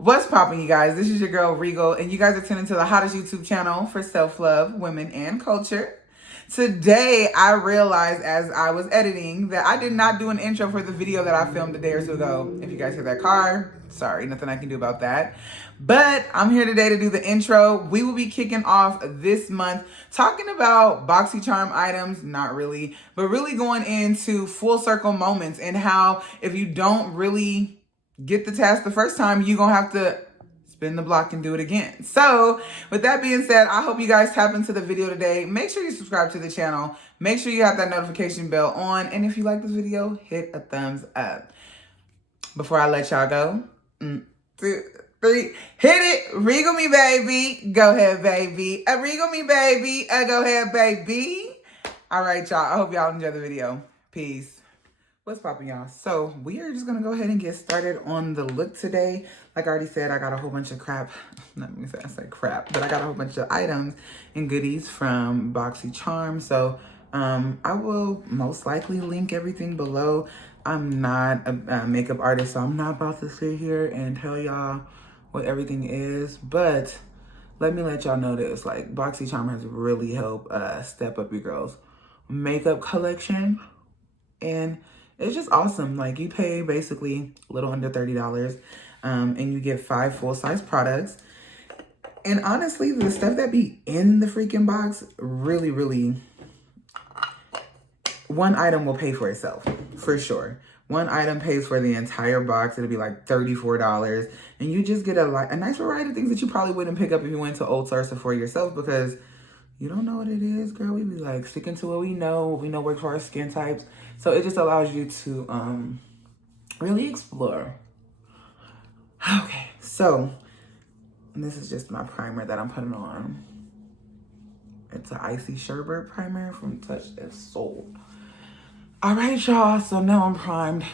What's poppin', you guys? This is your girl Regal, and you guys are tuning to the hottest YouTube channel for self-love, women, and culture. Today, I realized as I was editing that I did not do an intro for the video that I filmed a day or two ago. If you guys hear that car, sorry, nothing I can do about that. But I'm here today to do the intro. We will be kicking off this month talking about BoxyCharm items, not really, but really going into full circle moments and how if you don't really get the task the first time, you're gonna have to spin the block and do it again. So with that being said, I hope you guys tap into the video today. Make sure you subscribe to the channel. Make sure you have that notification bell on. And if you like this video, hit a thumbs up. Before I let y'all go, 1, 2, 3, hit it. Regal me, baby. Go ahead, baby. Regal me, baby. Go ahead, baby. All right, y'all. I hope y'all enjoy the video. Peace. What's poppin', y'all? So we are just gonna go ahead and get started on the look today. Like I already said, I got a whole bunch of crap. Not me say I said crap, but I got a whole bunch of items and goodies from BoxyCharm. So I will most likely link everything below. I'm not a makeup artist, so I'm not about to sit here and tell y'all what everything is. But let me let y'all know this: like BoxyCharm has really helped step up your girls' makeup collection, and it's just awesome. Like you pay basically a little under $30 and you get 5 full-size products. And honestly, the stuff that be in the freaking box really, one item will pay for itself, for sure. One item pays for the entire box. It'll be like $34. And you just get a nice variety of things that you probably wouldn't pick up if you went to Ulta or Sephora yourself, because you don't know what it is, girl. We be like sticking to what we know works for our skin types. So it just allows you to really explore. Okay, so this is just my primer that I'm putting on. It's an icy sherbet primer from Touch of Soul. All right, y'all. So now I'm primed,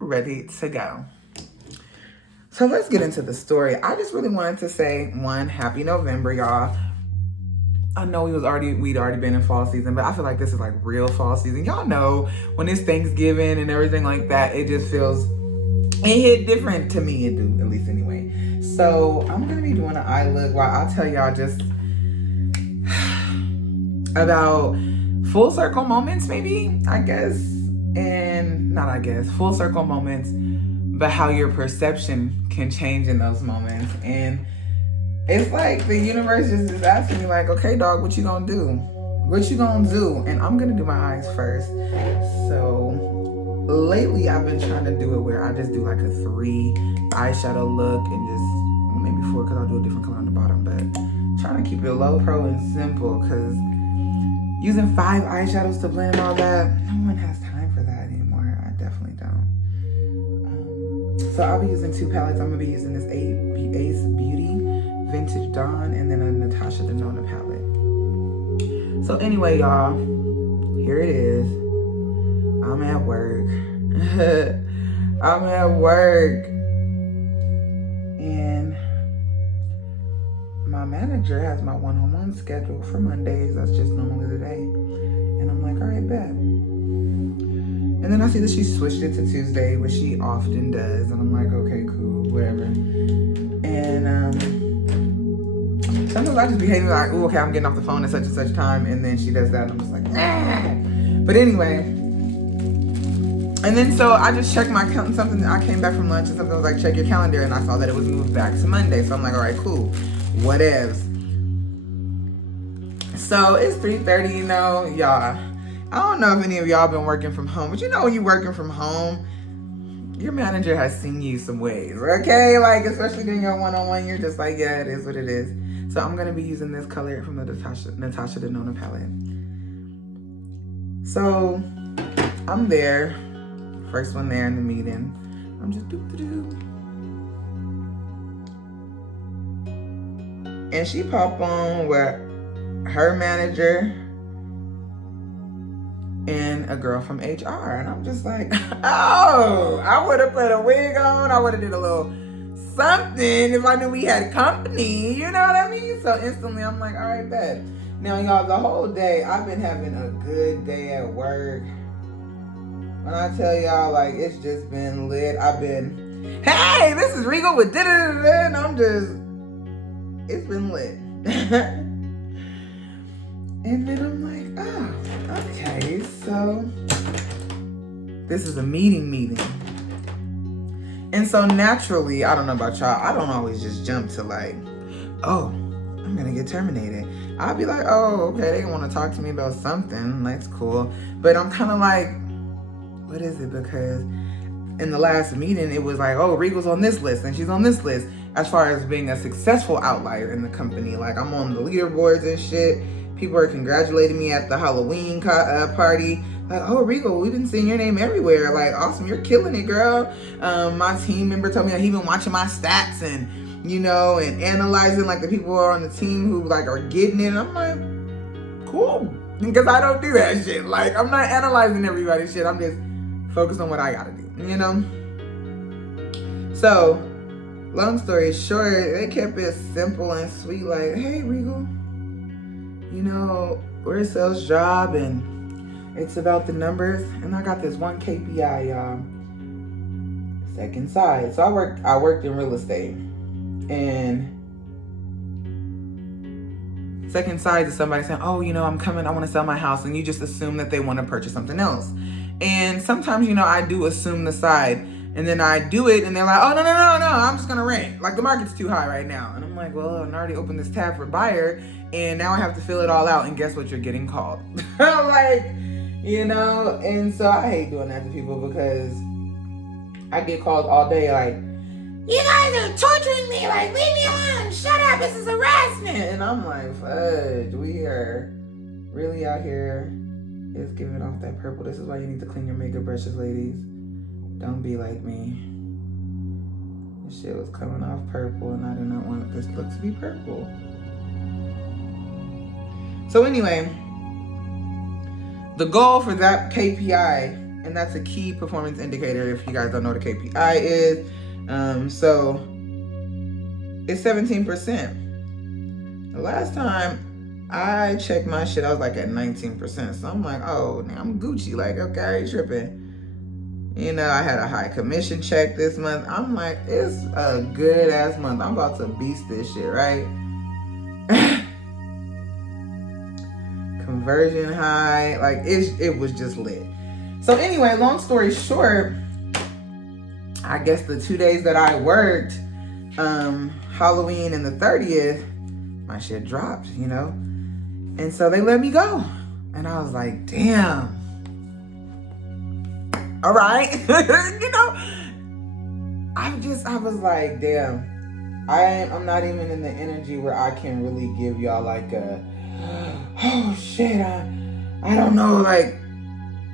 ready to go. So let's get into the story. I just really wanted to say, one, happy November, y'all. I know we'd already been in fall season, but I feel like this is like real fall season. Y'all know when it's Thanksgiving and everything like that, it just feels, it hit different to me, it do, at least anyway. So I'm gonna be doing an eye look while I'll tell y'all just about full circle moments, maybe, I guess. And not I guess, full circle moments, but how your perception can change in those moments. And it's like the universe just is asking me like, okay, dog, what you gonna do? What you gonna do? And I'm gonna do my eyes first. So lately I've been trying to do it where I just do like a 3 eyeshadow look and just, well, maybe 4 because I'll do a different color on the bottom, but trying to keep it low pro and simple because using 5 eyeshadows to blend and all that, no one has time for that anymore. I definitely don't. So I'll be using 2 palettes. I'm gonna be using this Ace Beauty Vintage Dawn and then a Natasha Denona palette. So anyway, y'all, here it is. I'm at work. I'm at work. And my manager has my one-on-one schedule for Mondays. That's just normally the day. And I'm like, all right, bet. And then I see that she switched it to Tuesday, which she often does. And I'm like, okay, cool, whatever. And sometimes I just be hating like, oh, okay, I'm getting off the phone at such and such time. And then she does that and I'm just like, ah. But anyway. And then so I just checked my calendar. Something, I came back from lunch and something was like, check your calendar. And I saw that it was moved back to Monday. So I'm like, all right, cool. Whatevs. So it's 3:30, you know, y'all. I don't know if any of y'all been working from home, but you know when you're working from home, your manager has seen you some ways, okay? Like, especially during your one-on-one, you're just like, yeah, it is what it is. So I'm gonna be using this color from the Natasha Denona palette. So I'm there, first one there in the meeting. I'm just doo-doo-doo. And she pop on with her manager and a girl from HR. And I'm just like, oh, I would have put a wig on. I would have did a little something if I knew we had company. You know what I mean? So instantly I'm like, all right, bet. Now, y'all, the whole day, I've been having a good day at work. When I tell y'all, like, it's just been lit. I've been Hey, this is Regal with da-da-da-da, and I'm just, it's been lit. And then I'm like, oh, okay, so this is a meeting. And so naturally, I don't know about y'all, I don't always just jump to like, oh, I'm gonna get terminated. I'll be like, oh, okay, they want to talk to me about something, that's cool. But I'm kind of like, what is it? Because in the last meeting, it was like, oh, Regal's on this list and she's on this list as far as being a successful outlier in the company. Like, I'm on the leaderboards and shit. People are congratulating me at the Halloween party. Like, oh, Regal, we've been seeing your name everywhere. Like, awesome, you're killing it, girl. My team member told me that he been watching my stats and, you know, and analyzing like the people who are on the team who like are getting it. And I'm like, cool. Because I don't do that shit. Like, I'm not analyzing everybody's shit. I'm just focused on what I gotta do, you know? So, long story short, they kept it simple and sweet. Like, hey, Regal, you know, we're a sales job and it's about the numbers. And I got this one KPI, y'all. Second side. So I worked in real estate. And second side is somebody saying, oh, you know, I'm coming, I want to sell my house. And you just assume that they want to purchase something else. And sometimes, you know, I do assume the side. And then I do it and they're like, oh, no, I'm just going to rent. Like, the market's too high right now. And I'm like, well, I already opened this tab for buyer. And now I have to fill it all out. And guess what? You're getting called. Like, you know, and so I hate doing that to people because I get calls all day like, you guys are torturing me. Like, leave me alone. Shut up. This is harassment. And I'm like, fudge, we are really out here just giving off that purple. This is why you need to clean your makeup brushes, ladies. Don't be like me. This shit was coming off purple and I did not want this look to be purple. So anyway, the goal for that KPI, and that's a key performance indicator if you guys don't know what a KPI is, so it's 17%. The last time I checked my shit, I was like at 19%. So I'm like, oh, I'm Gucci. Like, okay, I ain't tripping. You know, I had a high commission check this month. I'm like, it's a good ass month. I'm about to beast this shit, right? Conversion high. Like, it was just lit. So anyway, long story short, I guess the 2 days that I worked, Halloween and the 30th, my shit dropped, you know? And so they let me go. And I was like, damn. All right. You know, I was like, damn, I'm not even in the energy where I can really give y'all like a, oh shit, I don't know, like,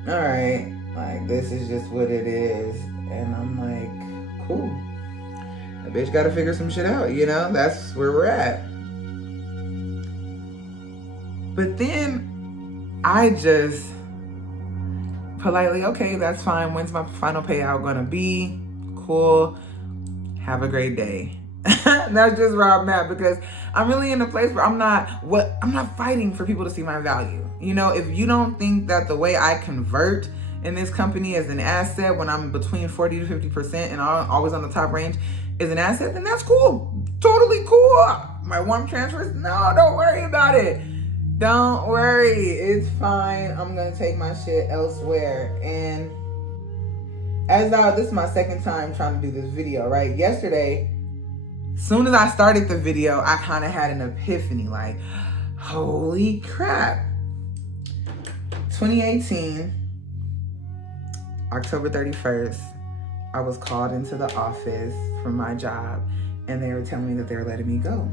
all right, like, this is just what it is. And I'm like, cool. That bitch got to figure some shit out, you know? That's where we're at. But then I just politely, okay, that's fine. When's my final payout gonna be? Cool. Have a great day. That's just where I'm at because I'm really in a place where I'm not fighting for people to see my value. You know, if you don't think that the way I convert in this company is an asset when I'm between 40 to 50% and I'm always on the top range is an asset, then that's cool. Totally cool. My warm transfers, no, don't worry about it. Don't worry, it's fine. I'm gonna take my shit elsewhere. And this is my second time trying to do this video, right? Yesterday, as soon as I started the video, I kind of had an epiphany, like, holy crap. 2018, October 31st, I was called into the office from my job and they were telling me that they were letting me go.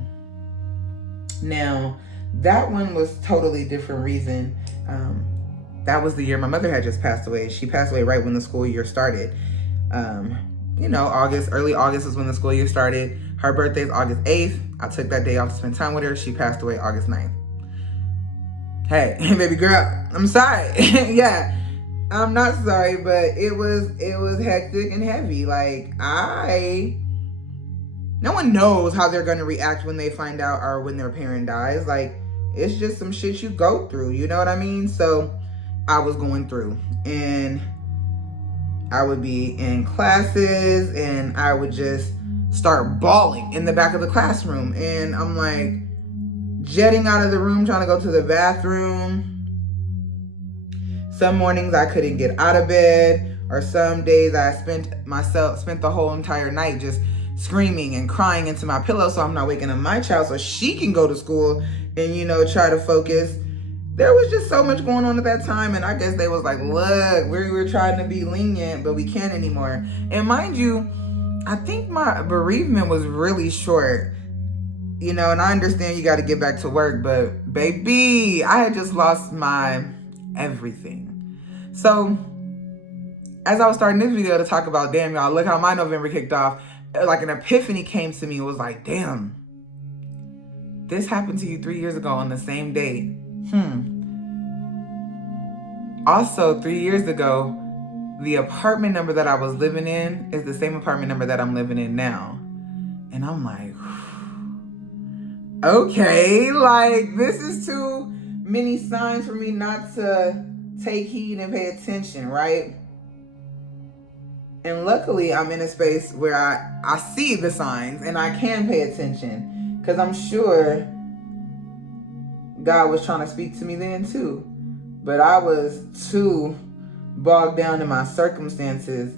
Now, that one was totally different reason. That was the year my mother had just passed away. She passed away right when the school year started. You know, early August is when the school year started. Her birthday is August 8th. I took that day off to spend time with her. She passed away August 9th. Hey, baby girl, I'm sorry. Yeah, I'm not sorry, but it was hectic and heavy. Like, no one knows how they're gonna react when they find out or when their parent dies. Like, it's just some shit you go through, you know what I mean? So I was going through, and I would be in classes and I would just start bawling in the back of the classroom. And I'm like jetting out of the room, trying to go to the bathroom. Some mornings I couldn't get out of bed, or some days I spent the whole entire night just screaming and crying into my pillow so I'm not waking up my child so she can go to school and, try to focus. There was just so much going on at that time, and I guess they was like, look, we were trying to be lenient, but we can't anymore. And mind you, I think my bereavement was really short, and I understand you got to get back to work, but baby, I had just lost my everything. So as I was starting this video to talk about, damn, y'all, look how my November kicked off, like an epiphany came to me. It was like, damn, this happened to you 3 years ago on the same date. Also, 3 years ago, the apartment number that I was living in is the same apartment number that I'm living in now. And I'm like, okay, like this is too many signs for me not to take heed and pay attention, right? And luckily, I'm in a space where I see the signs and I can pay attention, because I'm sure God was trying to speak to me then too. But I was too bogged down in my circumstances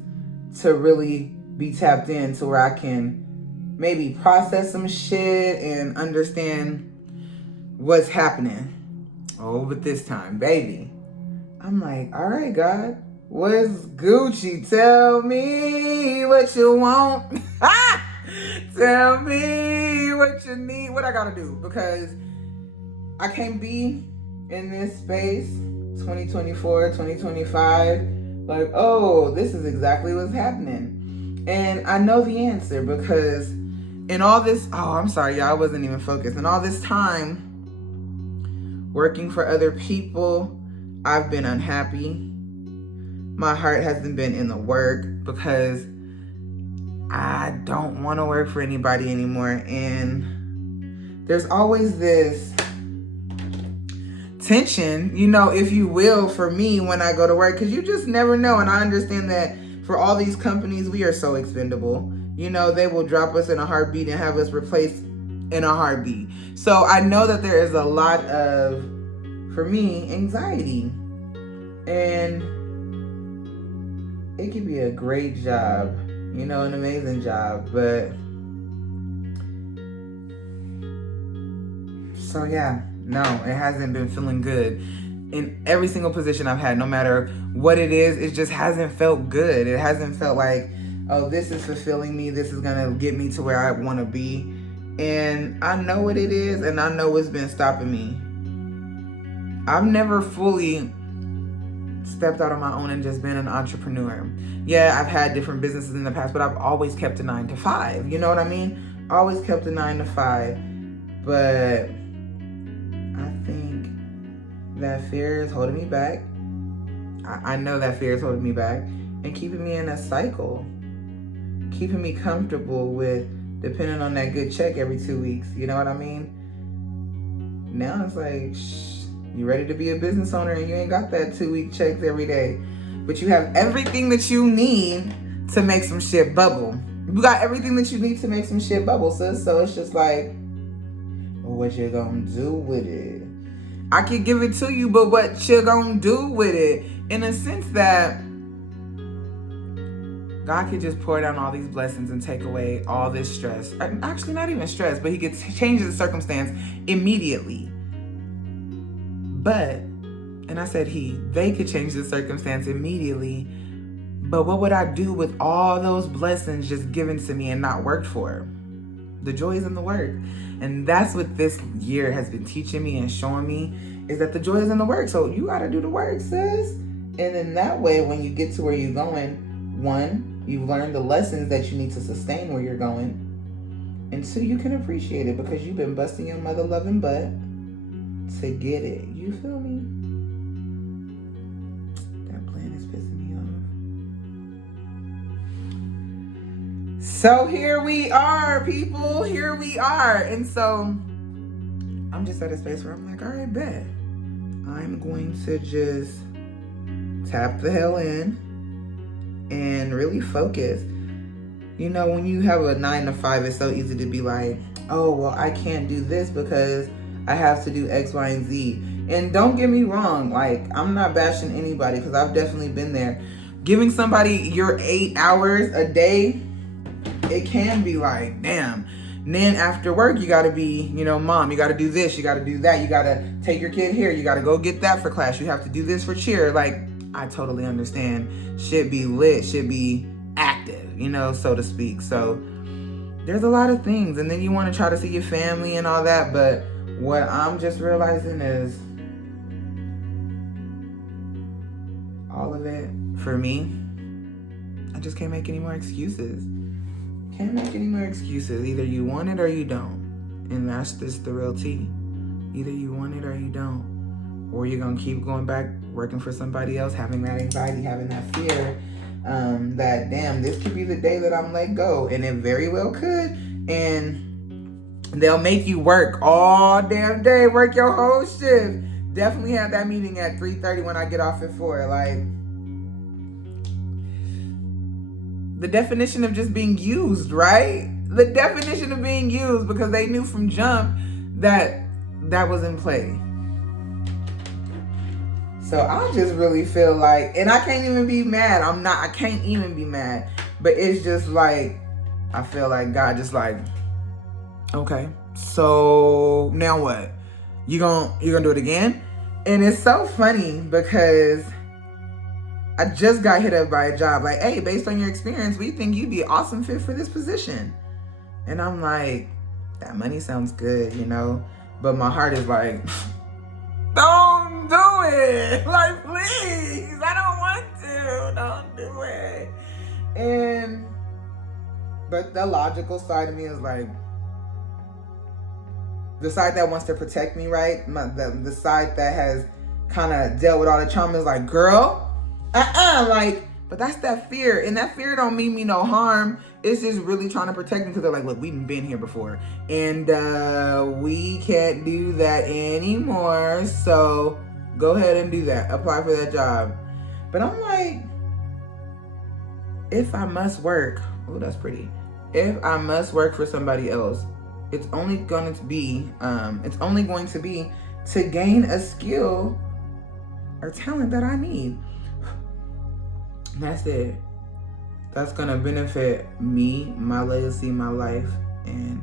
to really be tapped in to where I can maybe process some shit and understand what's happening. Oh, but this time, baby, I'm like, all right, God, what's Gucci? Tell me what you want. Tell me what you need. What I gotta do? Because I can't be in this space 2024, 2025, like, oh, this is exactly what's happening. And I know the answer, because in all this, I'm sorry, y'all, I wasn't even focused. In all this time working for other people, I've been unhappy. My heart hasn't been in the work because I don't want to work for anybody anymore. And there's always this tension, if you will, for me when I go to work, because you just never know. And I understand that for all these companies, we are so expendable. They will drop us in a heartbeat and have us replaced in a heartbeat. So I know that there is a lot of, for me, anxiety. And it could be a great job, an amazing job. But so yeah, no, it hasn't been feeling good. In every single position I've had, no matter what it is, it just hasn't felt good. It hasn't felt like, oh, this is fulfilling me. This is going to get me to where I want to be. And I know what it is, and I know what's been stopping me. I've never fully stepped out on my own and just been an entrepreneur. Yeah, I've had different businesses in the past, but I've always kept a 9 to 5. You know what I mean? Always kept a 9 to 5. But I think that fear is holding me back. I know that fear is holding me back and keeping me in a cycle. Keeping me comfortable with depending on that good check every 2 weeks. You know what I mean? Now it's like, you ready to be a business owner and you ain't got that 2-week checks every day. But you have everything that you need to make some shit bubble. You got everything that you need to make some shit bubble, sis. So it's just like, well, what you gonna do with it? I could give it to you, but what you gonna do with it? In a sense that God could just pour down all these blessings and take away all this stress. Actually, not even stress, but he could change the circumstance immediately. But, and I said they could change the circumstance immediately. But what would I do with all those blessings just given to me and not worked for? The joy is in the work. And that's what this year has been teaching me and showing me, is that the joy is in the work. So you got to do the work, sis. And in that way, when you get to where you're going, 1, you've learned the lessons that you need to sustain where you're going. And 2, you can appreciate it because you've been busting your mother loving butt to get it. You feel me? That plan is pissing me off. So here we are, people. Here we are. And so I'm just at a space where I'm like, all right, bet. I'm going to just tap the hell in and really focus. You know, when you have a 9 to 5, it's so easy to be like, oh, well, I can't do this because I have to do X, Y, and Z. And don't get me wrong, like, I'm not bashing anybody because I've definitely been there. Giving somebody your 8 hours a day, it can be like, damn. And then after work, you got to be, you know, mom, you got to do this, you got to do that. You got to take your kid here. You got to go get that for class. You have to do this for cheer. Like, I totally understand. Should be lit, should be active, you know, so to speak. So there's a lot of things. And then you want to try to see your family and all that. But what I'm just realizing is all of it, for me, I just can't make any more excuses. Can't make any more excuses. Either you want it or you don't. And that's just the real tea. Either you want it or you don't. Or you're going to keep going back, working for somebody else, having that anxiety, having that fear, that, damn, this could be the day that I'm let go. And it very well could. And they'll make you work all damn day, work your whole shift. Definitely have that meeting at 3:30 when I get off at 4. Like, the definition of just being used, right? The definition of being used, because they knew from jump that that was in play. So I just really feel like, and I can't even be mad. I can't even be mad. But it's just like, I feel like God just like, okay, so now what? You gonna do it again? And it's so funny because I just got hit up by a job. Like, hey, based on your experience, we think you'd be an awesome fit for this position. And I'm like, that money sounds good, you know? But my heart is like, don't do it. Like, please, I don't want to. Don't do it. But the logical side of me is like, the side that wants to protect me, right? The side that has kind of dealt with all the trauma is like, girl, like, but that's that fear. And that fear don't mean me no harm. It's just really trying to protect me because they're like, look, we've been here before. And we can't do that anymore. So go ahead and do that. Apply for that job. But I'm like, if I must work, oh, that's pretty. If I must work for somebody else, it's only going to be to gain a skill or talent that I need. That's it. That's going to benefit me, my legacy, my life, and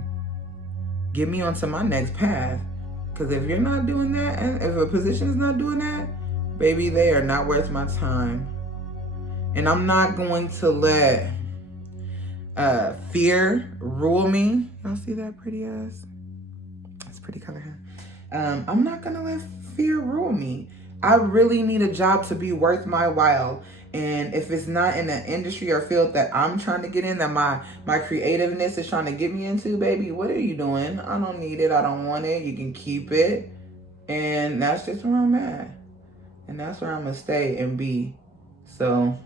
get me onto my next path. Because if you're not doing that, and if a position is not doing that, baby, they are not worth my time. And I'm not going to let fear rule me. Y'all see that pretty ass? That's pretty color, huh? I'm not going to let fear rule me. I really need a job to be worth my while. And if it's not in the industry or field that I'm trying to get in, that my creativeness is trying to get me into, baby, what are you doing? I don't need it. I don't want it. You can keep it. And that's just where I'm at. And that's where I'm going to stay and be. So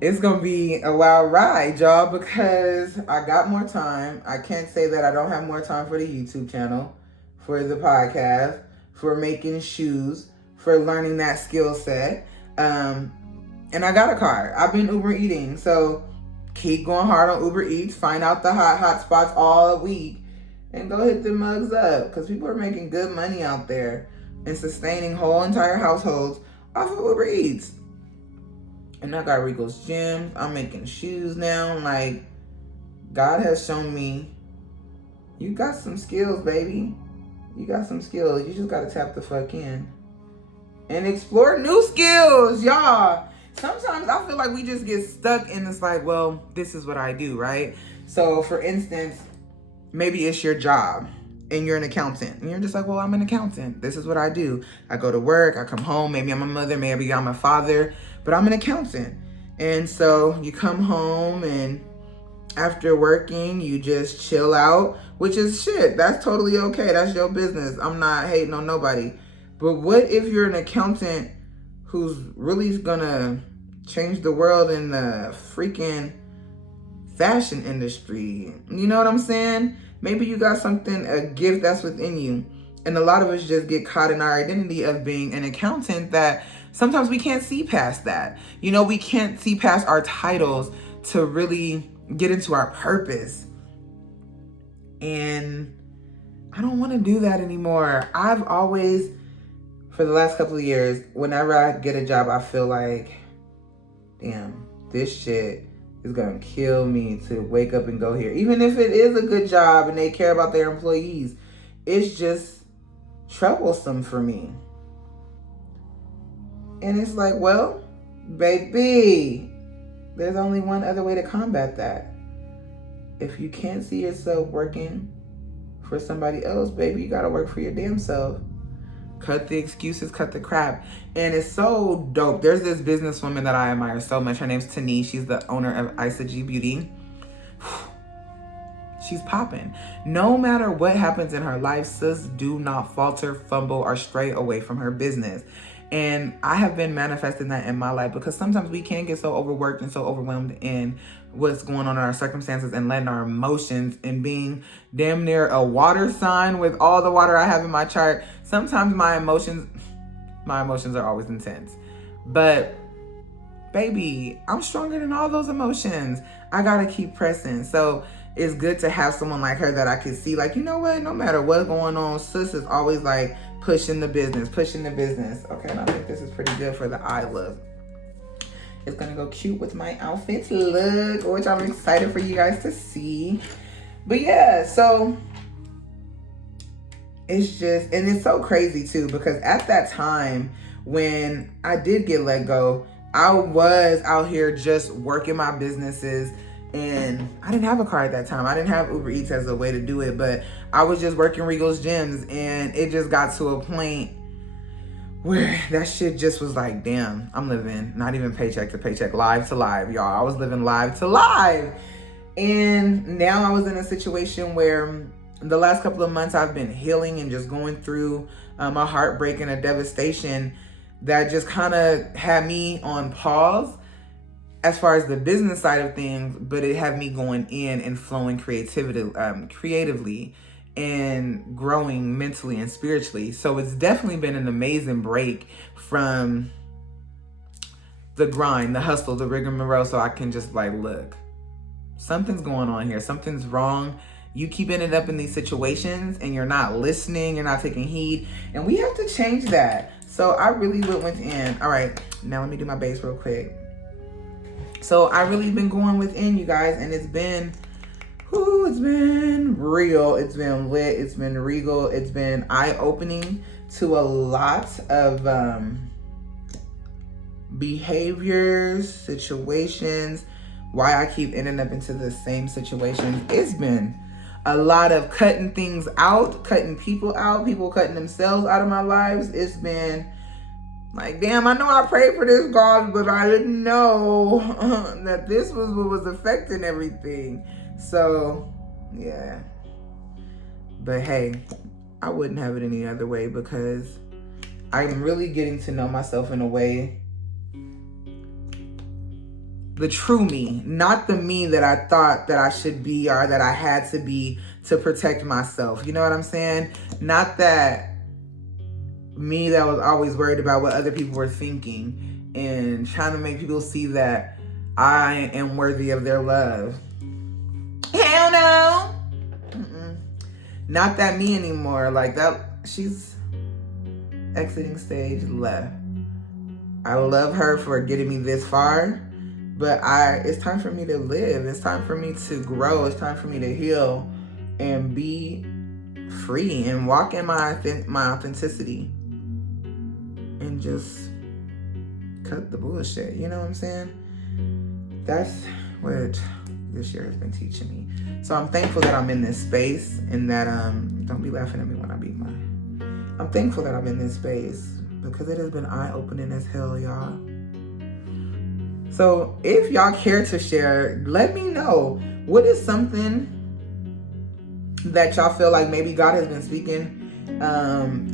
it's going to be a wild ride, y'all, because I got more time. I can't say that I don't have more time for the YouTube channel, for the podcast, for making shoes, for learning that skill set. And I got a car. I've been Uber eating. So keep going hard on Uber Eats. Find out the hot spots all week. And go hit the mugs up. Because people are making good money out there. And sustaining whole entire households off of Uber Eats. And I got RegalsGems. I'm making shoes now. Like, God has shown me, you got some skills, baby. You got some skills. You just got to tap the fuck in. And explore new skills, y'all. Sometimes I feel like we just get stuck in this like, well, this is what I do, right? So for instance, maybe it's your job and you're an accountant. And you're just like, well, I'm an accountant. This is what I do. I go to work, I come home, maybe I'm a mother, maybe I'm a father, but I'm an accountant. And so you come home and after working, you just chill out, which is shit. That's totally okay. That's your business. I'm not hating on nobody. But what if you're an accountant who's really gonna change the world in the freaking fashion industry? You know what I'm saying? Maybe you got something, a gift that's within you. And a lot of us just get caught in our identity of being an accountant that sometimes we can't see past that. You know, we can't see past our titles to really get into our purpose. And I don't want to do that anymore. I've always, for the last couple of years, whenever I get a job, I feel like, damn, this shit is going to kill me to wake up and go here. Even if it is a good job and they care about their employees, it's just troublesome for me. And it's like, well, baby, there's only one other way to combat that. If you can't see yourself working for somebody else, baby, you got to work for your damn self. Cut the excuses, cut the crap. And it's so dope. There's this businesswoman that I admire so much. Her name's Tani. She's the owner of Isa G Beauty. She's popping. No matter what happens in her life, sis, do not falter, fumble, or stray away from her business. And I have been manifesting that in my life, because sometimes we can get so overworked and so overwhelmed in what's going on in our circumstances and letting our emotions and being damn near a water sign with all the water I have in my chart. Sometimes my emotions are always intense. But baby, I'm stronger than all those emotions. I gotta keep pressing. So it's good to have someone like her that I can see, like, you know what, no matter what's going on, sis is always like pushing the business. Okay, and I think this is pretty good for the eye look. It's gonna go cute with my outfit look, which I'm excited for you guys to see. But yeah, so it's just, and it's so crazy too, because at that time when I did get let go, I was out here just working my businesses, and I didn't have a car at that time. I didn't have Uber Eats as a way to do it, but I was just working RegalsGems, and it just got to a point where that shit just was like, damn, I'm living not even paycheck to paycheck, live to live, y'all. I was living live to live. And now I was in a situation where the last couple of months I've been healing and just going through a heartbreak and a devastation that just kind of had me on pause as far as the business side of things, but it had me going in and flowing creatively and growing mentally and spiritually. So it's definitely been an amazing break from the grind, the hustle, the rigmarole, so I can just like, look, something's going on here. Something's wrong. You keep ending up in these situations and you're not listening, you're not taking heed, and we have to change that. So I really went within. All right, now let me do my base real quick. So I really been going within, you guys, and it's been real. It's been lit. It's been regal. It's been eye-opening to a lot of behaviors, situations, why I keep ending up into the same situations. It's been a lot of cutting things out, cutting people out, people cutting themselves out of my lives. It's been like, damn, I know I prayed for this, God, but I didn't know that this was what was affecting everything. So, yeah. But hey, I wouldn't have it any other way, because I'm really getting to know myself in a way, the true me, not the me that I thought that I should be or that I had to be to protect myself. You know what I'm saying? Not that me that was always worried about what other people were thinking and trying to make people see that I am worthy of their love. Hell no. Not that me anymore. Like that, she's exiting stage left. I love her for getting me this far, but it's time for me to live. It's time for me to grow. It's time for me to heal and be free and walk in my authenticity and just cut the bullshit. You know what I'm saying? That's what this year has been teaching me. So I'm thankful that I'm in this space, and that don't be laughing at me when I beat mine. I'm thankful that I'm in this space because it has been eye-opening as hell, y'all. So if y'all care to share, let me know. What is something that y'all feel like maybe God has been speaking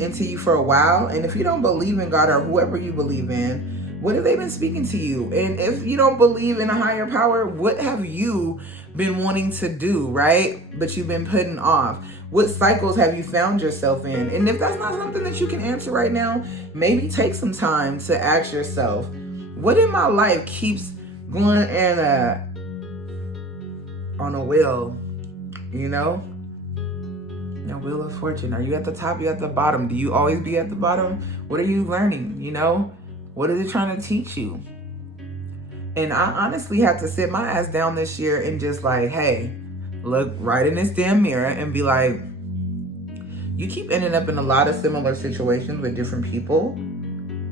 into you for a while? And if you don't believe in God or whoever you believe in, What have they been speaking to you? And if you don't believe in a higher power, what have you been wanting to do, right? But you've been putting off. What cycles have you found yourself in? And if that's not something that you can answer right now, maybe take some time to ask yourself, what in my life keeps going on a wheel, you know? A wheel of fortune. Are you at the top? Are you at the bottom? Do you always be at the bottom? What are you learning, you know? What is it trying to teach you? And I honestly had to sit my ass down this year and just like, hey, look right in this damn mirror and be like, you keep ending up in a lot of similar situations with different people.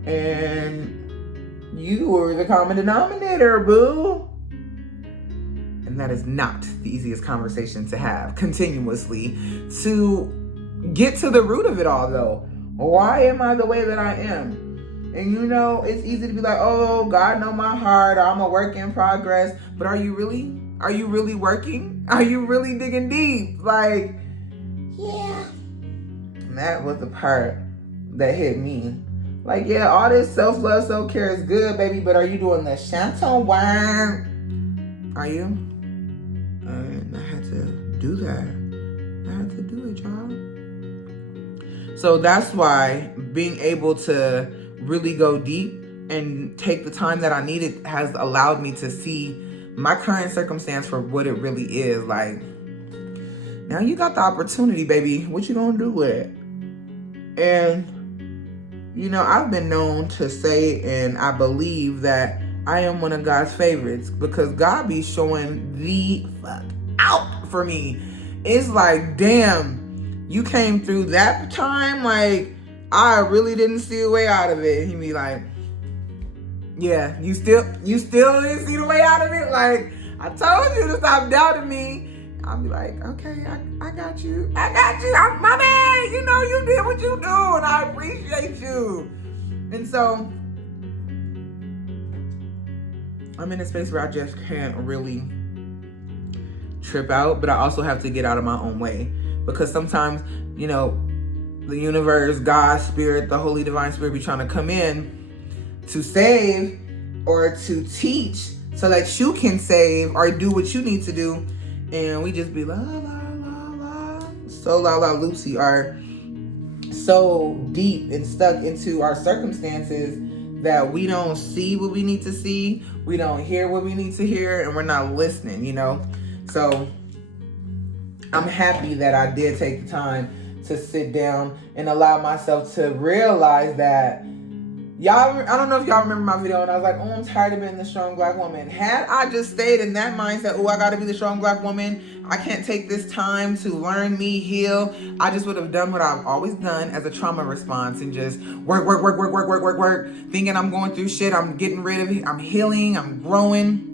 And you were the common denominator, boo. And that is not the easiest conversation to have continuously. To get to the root of it all, though. Why am I the way that I am? And you know, it's easy to be like, oh, God know my heart, or I'm a work in progress. But are you really? Are you really working? Are you really digging deep? Like, yeah. And that was the part that hit me. Like, yeah, all this self-love, self-care is good, baby, but are you doing the Chanton wine? Are you? And I had to do that. I had to do it, y'all. So that's why being able to really go deep and take the time that I needed has allowed me to see my current circumstance for what it really is. Like, now you got the opportunity, baby. What you gonna do with it? And, you know, I've been known to say, and I believe that I am one of God's favorites because God be showing the fuck out for me. It's like, damn, you came through that time. Like, I really didn't see a way out of it. He be like, yeah, you still didn't see the way out of it? Like, I told you to stop doubting me. I'll be like, okay, I got you. I'm my man. You know, you did what you do, and I appreciate you. And so I'm in a space where I just can't really trip out, but I also have to get out of my own way. Because sometimes, you know, the universe, God, spirit, the holy divine spirit be trying to come in to save or to teach so that you can save or do what you need to do. And we just be la, la, la, la. So la, la, Lucy are so deep and stuck into our circumstances that we don't see what we need to see. We don't hear what we need to hear, and we're not listening, you know? So I'm happy that I did take the time to sit down and allow myself to realize that, y'all, I don't know if y'all remember my video, and I was like, oh, I'm tired of being the strong black woman. Had I just stayed in that mindset, oh, I gotta be the strong black woman, I can't take this time to learn me, heal, I just would have done what I've always done as a trauma response and just work, thinking I'm going through shit, I'm getting rid of it, I'm healing, I'm growing.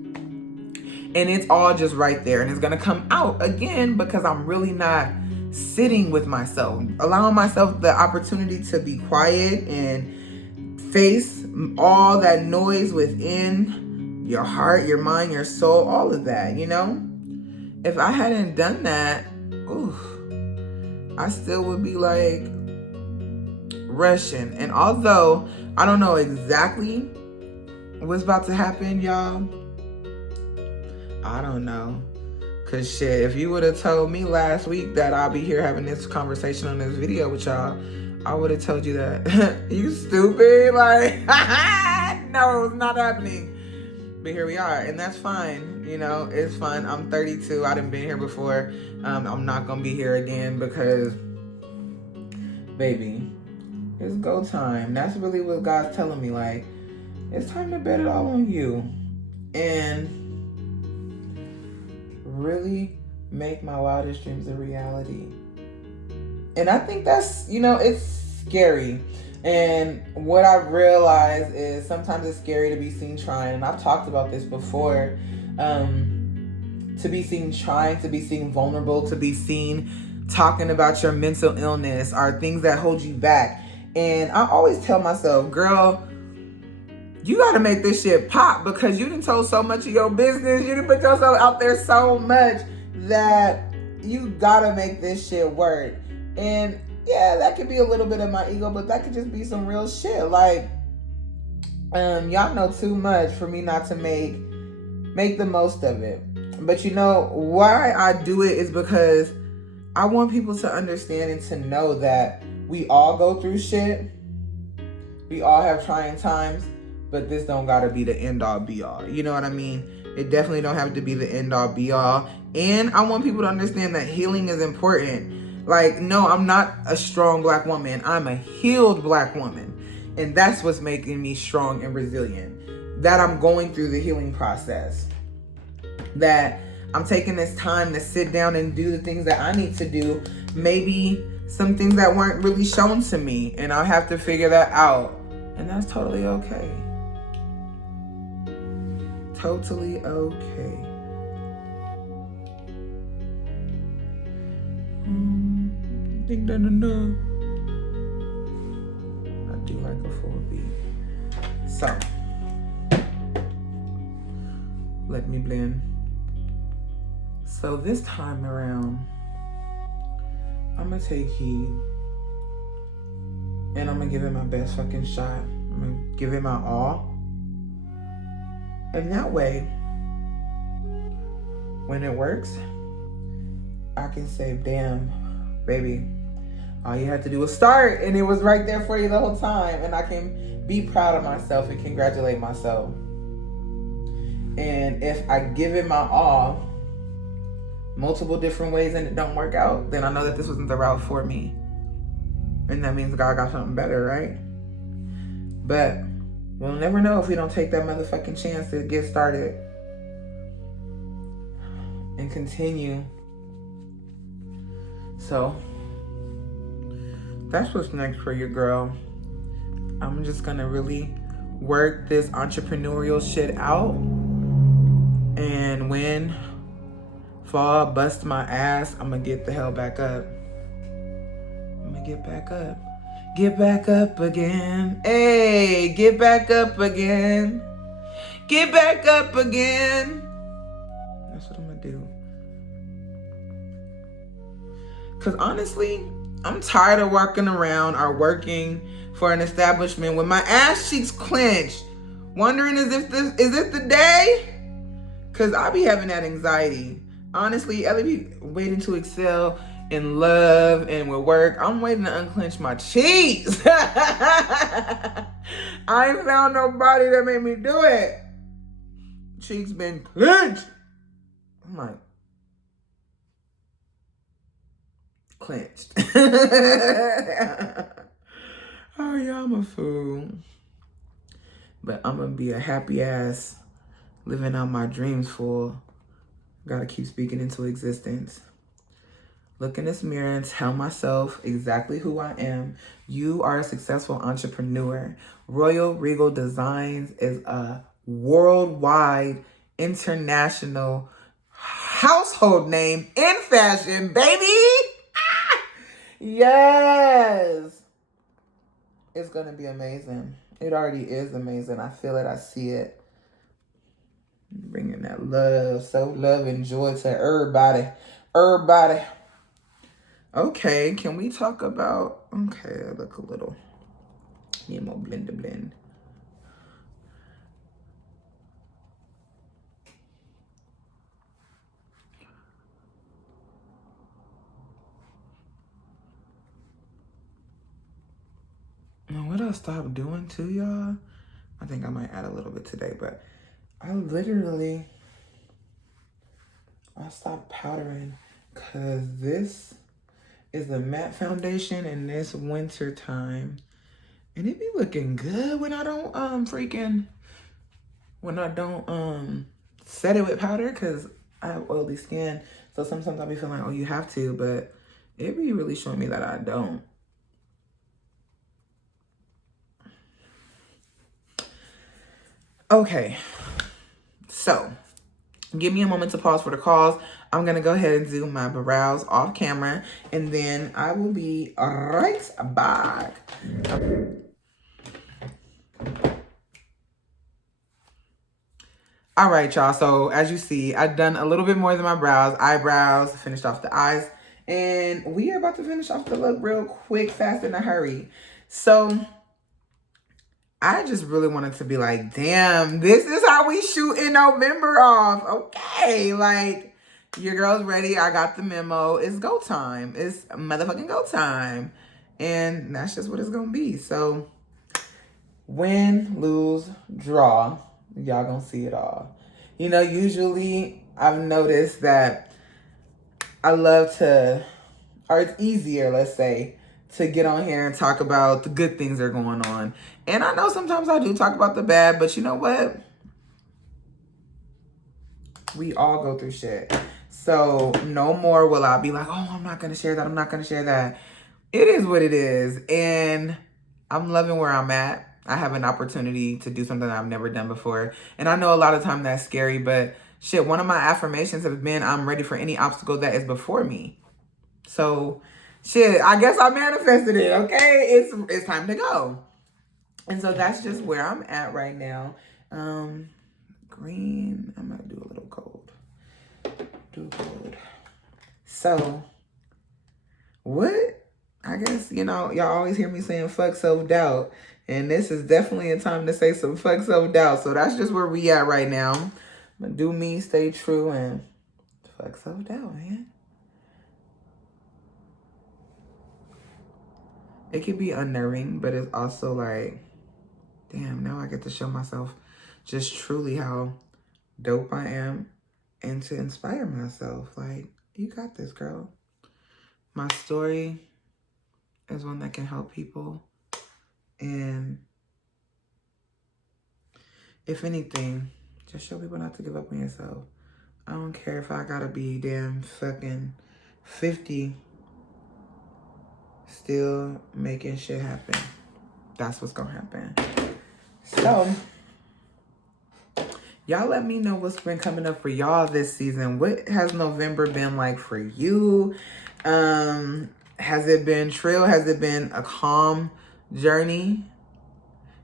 And it's all just right there. And it's gonna come out again because I'm really not sitting with myself, allowing myself the opportunity to be quiet and face all that noise within your heart, your mind, your soul, all of that, you know? If I hadn't done that, I still would be like rushing. And although I don't know exactly what's about to happen, y'all, I don't know. Cause shit, if you would have told me last week that I'll be here having this conversation on this video with y'all, I would have told you that. You stupid. Like, no, it's not happening. But here we are, and that's fine. You know, it's fun. I'm 32. I done been here before. I'm not gonna be here again because, baby, it's go time. That's really what God's telling me. Like, it's time to bet it all on you. And really make my wildest dreams a reality. And I think that's, you know, it's scary. And what I've realized is sometimes it's scary to be seen trying. And I've talked about this before. To be seen trying, to be seen vulnerable, to be seen talking about your mental illness are things that hold you back. And I always tell myself, girl, you got to make this shit pop because you done told so much of your business. You done put yourself out there so much that you got to make this shit work. And yeah, that could be a little bit of my ego, but that could just be some real shit. Like, Y'all know too much for me not to make the most of it. But you know why I do it is because I want people to understand and to know that we all go through shit. We all have trying times, but this don't gotta be the end all be all. You know what I mean? It definitely don't have to be the end all be all. And I want people to understand that healing is important. Like, no, I'm not a strong black woman. I'm a healed black woman. And that's what's making me strong and resilient. That I'm going through the healing process. That I'm taking this time to sit down and do the things that I need to do. Maybe some things that weren't really shown to me, and I'll have to figure that out. And that's totally okay. Totally okay. Think that enough. I do like a full beat. So, let me blend. So this time around, I'm gonna take heed. And I'm gonna give it my best fucking shot. I'm gonna give it my all. And that way, when it works, I can say, damn, baby, all you had to do was start, and it was right there for you the whole time. And I can be proud of myself and congratulate myself. And if I give it my all, multiple different ways, and it don't work out, then I know that this wasn't the route for me. And that means God got something better, right? But we'll never know if we don't take that motherfucking chance to get started and continue. So that's what's next for your girl. I'm just gonna really work this entrepreneurial shit out, and when fall bust my ass, I'm gonna get the hell back up. I'm gonna get back up. Get back up again. Hey, get back up again. Get back up again. That's what I'm gonna do. Because honestly, I'm tired of walking around or working for an establishment with my ass cheeks clenched, wondering is it the day? Because I be having that anxiety. Honestly, Ellie be waiting to excel in love and with work. I'm waiting to unclench my cheeks. I ain't found nobody that made me do it. Cheeks been clenched. I'm like, clenched. Oh yeah, I'm a fool. But I'm gonna be a happy ass, living out my dreams full. Gotta keep speaking into existence. Look in this mirror and tell myself exactly who I am. You are a successful entrepreneur. Royal Regal Designs is a worldwide, international household name in fashion, baby. Ah! Yes. It's gonna be amazing. It already is amazing. I feel it. I see it. Bringing that love, self-love, and joy to everybody. Everybody. Okay, can we talk about... Okay, I look a little... Need more blend to blend. Now, what I stopped doing too, y'all? I think I might add a little bit today, but I stopped powdering because this is the matte foundation in this winter time. And it be looking good when I don't set it with powder, because I have oily skin. So sometimes I'll be feeling like, oh, you have to, but it be really showing me that I don't. Okay, so give me a moment to pause for the calls. I'm gonna go ahead and do my brows off camera, and then I will be right back. All right, y'all. So as you see, I've done a little bit more than my brows, eyebrows, finished off the eyes, and we are about to finish off the look real quick, fast, in a hurry. So I just really wanted to be like, damn, this is how we shoot in November off. Okay, like, your girl's ready. I got the memo. It's go time. It's motherfucking go time. And that's just what it's going to be. So, win, lose, draw. Y'all going to see it all. You know, usually I've noticed that I love to, or it's easier, let's say, to get on here and talk about the good things that are going on. And I know sometimes I do talk about the bad, but you know what? We all go through shit. So no more will I be like, oh, I'm not going to share that. I'm not going to share that. It is what it is. And I'm loving where I'm at. I have an opportunity to do something that I've never done before. And I know a lot of time that's scary, but shit, one of my affirmations has been, I'm ready for any obstacle that is before me. So shit, I guess I manifested it, okay? It's time to go. And so that's just where I'm at right now. Green, I'm gonna do a little gold. Do gold. So, what? I guess, you know, y'all always hear me saying fuck self-doubt. And this is definitely a time to say some fuck self-doubt. So that's just where we at right now. I'm gonna do me, stay true, and fuck self-doubt, man. It can be unnerving, but it's also like, damn, now I get to show myself just truly how dope I am and to inspire myself. Like, you got this, girl. My story is one that can help people. And if anything, just show people not to give up on yourself. I don't care if I gotta be damn fucking 50 still making shit happen. That's what's gonna happen. So, y'all let me know what's been coming up for y'all this season. What has November been like for you? Has it been trill? Has it been a calm journey?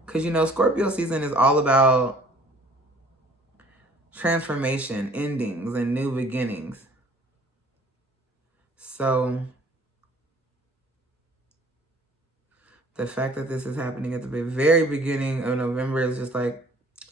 Because, you know, Scorpio season is all about transformation, endings, and new beginnings. So, the fact that this is happening at the very beginning of November is just like,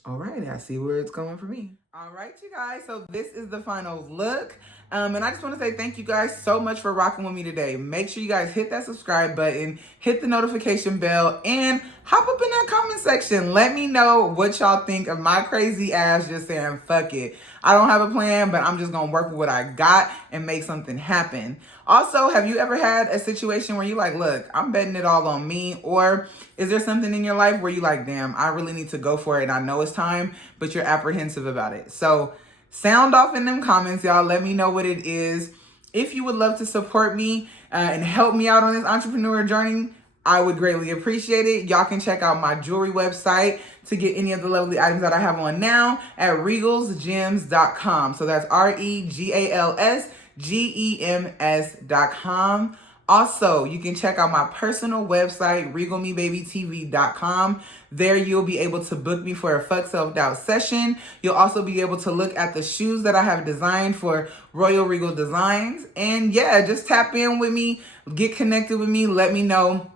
all right, I see where it's going for me. All right, you guys. So this is the final look. And I just want to say thank you guys so much for rocking with me today. Make sure you guys hit that subscribe button, hit the notification bell, and hop up in that comment section. Let me know what y'all think of my crazy ass just saying, fuck it. I don't have a plan, but I'm just going to work with what I got and make something happen. Also, have you ever had a situation where you like, look, I'm betting it all on me? Or is there something in your life where you like, damn, I really need to go for it and I know it's time, but you're apprehensive about it? So sound off in them comments, y'all. Let me know what it is. If you would love to support me and help me out on this entrepreneur journey, I would greatly appreciate it. Y'all can check out my jewelry website to get any of the lovely items that I have on now at RegalsGems.com. So that's RegalsGems.com. Also, you can check out my personal website, RegalMeBabyTV.com. There you'll be able to book me for a fuck self-doubt session. You'll also be able to look at the shoes that I have designed for Royal Regal Designs. And yeah, just tap in with me, get connected with me, let me know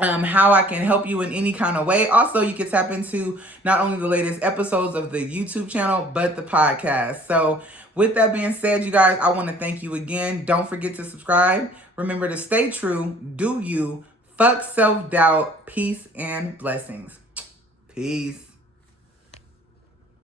how I can help you in any kind of way. Also, you can tap into not only the latest episodes of the YouTube channel, but the podcast. So with that being said, you guys, I want to thank you again. Don't forget to subscribe. Remember to stay true, do you, fuck self-doubt, peace and blessings. Peace.